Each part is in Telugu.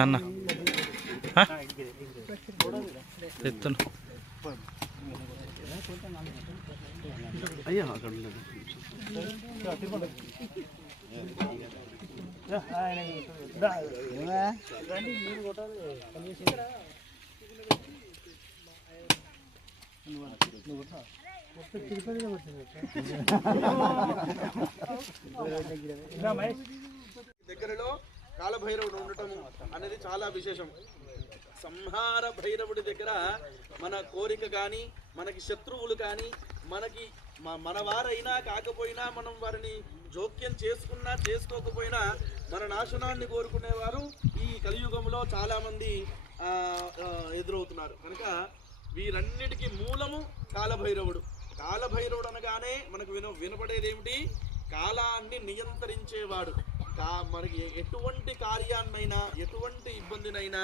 అన్న తెత్తును అయ్యా అక్కడ దగ్గరలో కాలభైరవుడు ఉండటం అనేది చాలా విశేషం. సంహార భైరవుడి దగ్గర మన కోరిక కానీ, మనకి శత్రువులు కానీ, మనకి మన వారైనా కాకపోయినా, మనం వారిని జోక్యం చేసుకున్నా చేసుకోకపోయినా మన నాశనాన్ని కోరుకునేవారు ఈ కలియుగంలో చాలామంది ఎదురవుతున్నారు. కనుక వీరన్నిటికీ మూలము కాలభైరవుడు. కాలభైరవుడు అనగానే మనకు వినపడేది ఏమిటి? కాలాన్ని నియంత్రించేవాడు. మనకి ఎటువంటి కార్యాన్నైనా, ఎటువంటి ఇబ్బందినైనా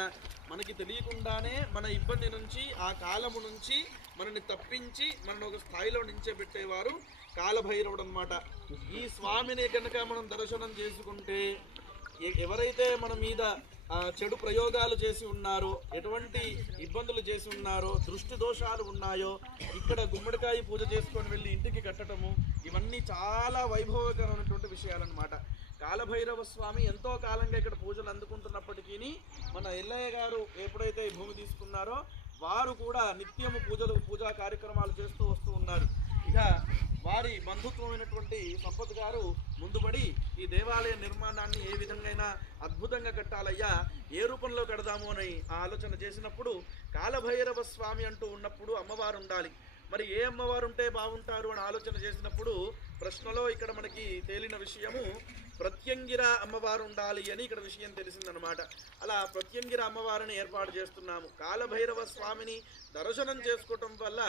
మనకి తెలియకుండానే మన ఇబ్బంది నుంచి, ఆ కాలము నుంచి మనని తప్పించి మనని ఒక స్థాయిలో నించబెట్టేవారు కాలభైరవుడు అన్నమాట. ఈ స్వామిని కనుక మనం దర్శనం చేసుకుంటే ఎవరైతే మన మీద చెడు ప్రయోగాలు చేసి ఉన్నారో, ఎటువంటి ఇబ్బందులు చేసి ఉన్నారో, దృష్టి దోషాలు ఉన్నాయో, ఇక్కడ గుమ్మడికాయ పూజ చేసుకొని వెళ్ళి ఇంటికి కట్టడము, ఇవన్నీ చాలా వైభవకరమైనటువంటి విషయాలన్నమాట. కాలభైరవ స్వామి ఎంతో కాలంగా ఇక్కడ పూజలు అందుకుంటున్నప్పటికీ మన ఎల్లయ్య గారు ఎప్పుడైతే ఈ భూమి తీసుకున్నారో వారు కూడా నిత్యము పూజా కార్యక్రమాలు చేస్తూ వస్తూ ఉన్నారు. ఇక వారి బంధుత్వమైనటువంటి సంపత్ గారు ముందుపడి ఈ దేవాలయ నిర్మాణాన్ని ఏ విధంగా అద్భుతంగా కట్టాలయ్యా, ఏ రూపంలో కడదాము అని ఆలోచన చేసినప్పుడు కాలభైరవ స్వామి అంటూ ఉన్నప్పుడు అమ్మవారు ఉండాలి. మరి ఏ అమ్మవారు ఉంటే బాగుంటారు అని ఆలోచన చేసినప్పుడు ప్రశ్నలో ఇక్కడ మనకి తేలిన విషయము ప్రత్యంగిర అమ్మవారు ఉండాలి అని ఇక్కడ విషయం తెలిసిందనమాట. అలా ప్రత్యంగిర అమ్మవారిని ఏర్పాటు చేస్తున్నాము. కాలభైరవ స్వామిని దర్శనం చేసుకోవటం వల్ల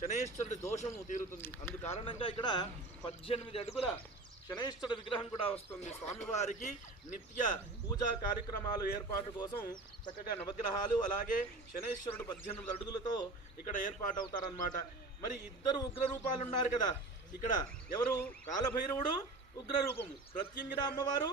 శనేశ్వరుడి దోషము తీరుతుంది. అందు కారణంగా ఇక్కడ 18 అడుగుల శనేశ్వరుడి విగ్రహం కూడా వస్తుంది. స్వామివారికి నిత్య పూజా కార్యక్రమాలు ఏర్పాటు కోసం చక్కగా నవగ్రహాలు, అలాగే శనేశ్వరుడు 18 అడుగులతో ఇక్కడ ఏర్పాటు అవుతారనమాట. మరి ఇద్దరు ఉగ్రరూపాలు ఉన్నారు కదా ఇక్కడ. ఎవరు? కాలభైరవుడు ఉగ్రరూపము, ప్రత్యంగిర అమ్మవారు